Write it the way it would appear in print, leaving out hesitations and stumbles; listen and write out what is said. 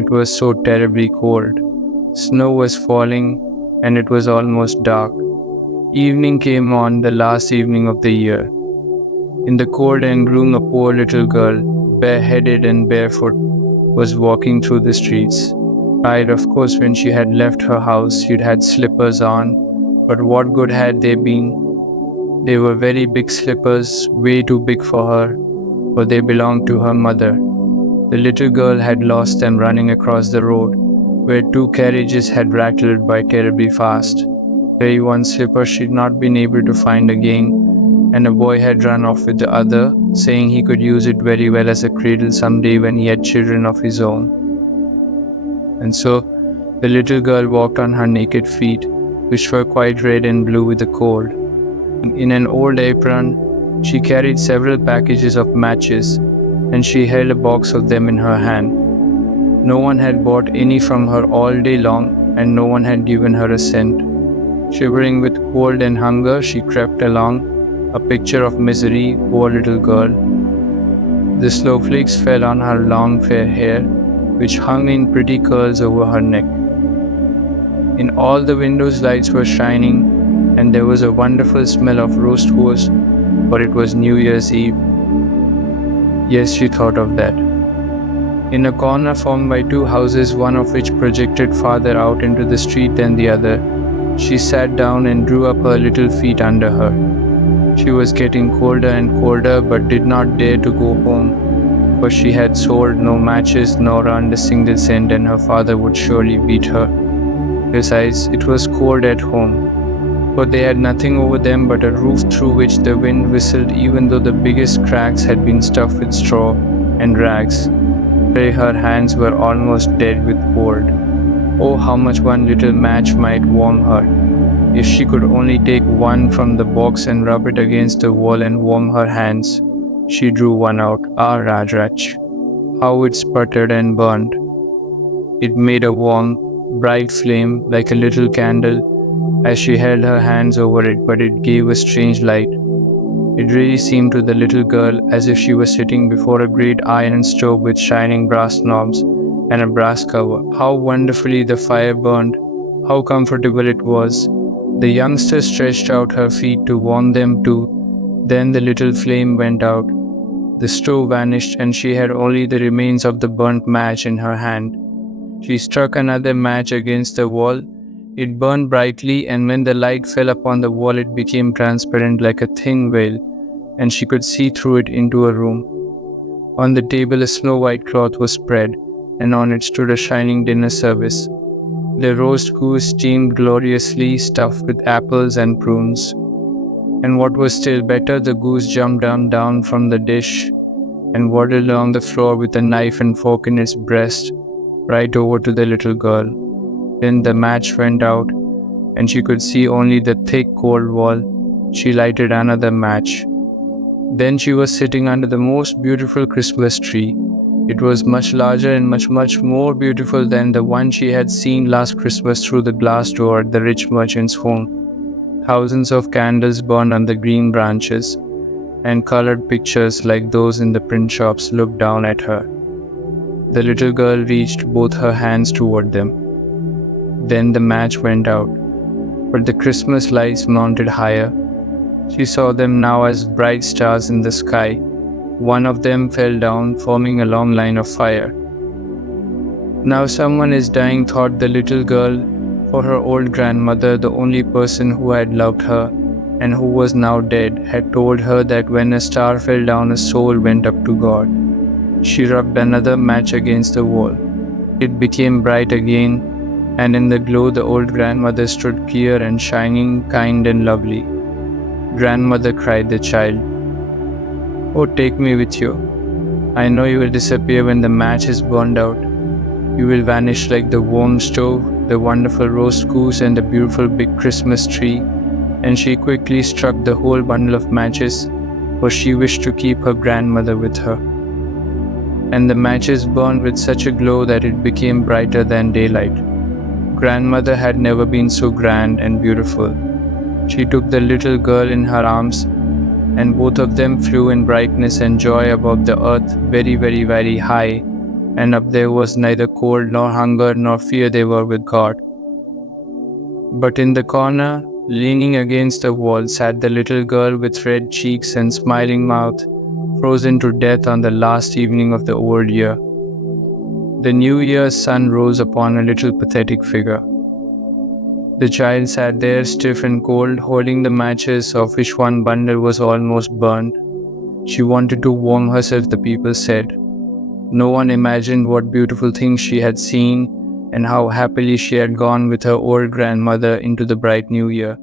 It was so terribly cold. Snow was falling, and it was almost dark. Evening came on, the last evening of the year. In the cold and gloom, a poor little girl, bareheaded and barefoot, was walking through the streets. Right, of course, when she had left her house, she'd had slippers on, but what good had they been? They were very big slippers, way too big for her, for they belonged to her mother. The little girl had lost them running across the road, where two carriages had rattled by terribly fast. Very one slipper she'd not been able to find again, and a boy had run off with the other, saying he could use it very well as a cradle someday when he had children of his own. And so, the little girl walked on her naked feet, which were quite red and blue with the cold. In an old apron, she carried several packages of matches, and she held a box of them in her hand. No one had bought any from her all day long, and no one had given her a cent. Shivering with cold and hunger, she crept along, a picture of misery, poor little girl. The snowflakes fell on her long fair hair, which hung in pretty curls over her neck. In all the windows lights were shining, and there was a wonderful smell of roast horse, for it was New Year's Eve. Yes, she thought of that. In a corner formed by two houses, one of which projected farther out into the street than the other, she sat down and drew up her little feet under her. She was getting colder and colder, but did not dare to go home, for she had sold no matches nor earned a single cent, and her father would surely beat her. Besides, it was cold at home, for they had nothing over them but a roof through which the wind whistled, even though the biggest cracks had been stuffed with straw and rags. Her hands were almost dead with cold. Oh, how much one little match might warm her! If she could only take one from the box and rub it against the wall and warm her hands. She drew one out. Ah, Rajraj! How it sputtered and burned! It made a warm, bright flame like a little candle as she held her hands over it, but it gave a strange light. It really seemed to the little girl as if she was sitting before a great iron stove with shining brass knobs and a brass cover. How wonderfully the fire burned! How comfortable it was! The youngster stretched out her feet to warm them too. Then the little flame went out. The stove vanished, and she had only the remains of the burnt match in her hand. She struck another match against the wall. It burned brightly, and when the light fell upon the wall, it became transparent like a thin veil, and she could see through it into a room. On the table, a snow-white cloth was spread, and on it stood a shining dinner service. The roast goose steamed gloriously, stuffed with apples and prunes. And what was still better, the goose jumped down from the dish and waddled along the floor with a knife and fork in its breast, right over to the little girl. Then the match went out, and she could see only the thick cold wall. She lighted another match. Then she was sitting under the most beautiful Christmas tree. It was much larger and much more beautiful than the one she had seen last Christmas through the glass door at the rich merchant's home. Thousands of candles burned on the green branches, and colored pictures like those in the print shops looked down at her. The little girl reached both her hands toward them. Then the match went out, but the Christmas lights mounted higher. She saw them now as bright stars in the sky. One of them fell down, forming a long line of fire. Now someone is dying, thought the little girl, for her old grandmother, the only person who had loved her and who was now dead, had told her that when a star fell down, a soul went up to God. She rubbed another match against the wall. It became bright again, and in the glow the old grandmother stood clear and shining, kind and lovely. "Grandmother," cried the child, "oh, take me with you. I know you will disappear when the match is burned out. You will vanish like the warm stove, the wonderful roast goose, and the beautiful big Christmas tree." And she quickly struck the whole bundle of matches, for she wished to keep her grandmother with her. And the matches burned with such a glow that it became brighter than daylight. Grandmother had never been so grand and beautiful. She took the little girl in her arms, and both of them flew in brightness and joy above the earth very high, and up there was neither cold nor hunger nor fear. They were with God. But in the corner, leaning against the wall, sat the little girl with red cheeks and smiling mouth, frozen to death on the last evening of the old year. The New Year's sun rose upon a little pathetic figure. The child sat there stiff and cold, holding the matches, of which one bundle was almost burned. She wanted to warm herself, the people said. No one imagined what beautiful things she had seen and how happily she had gone with her old grandmother into the bright new year.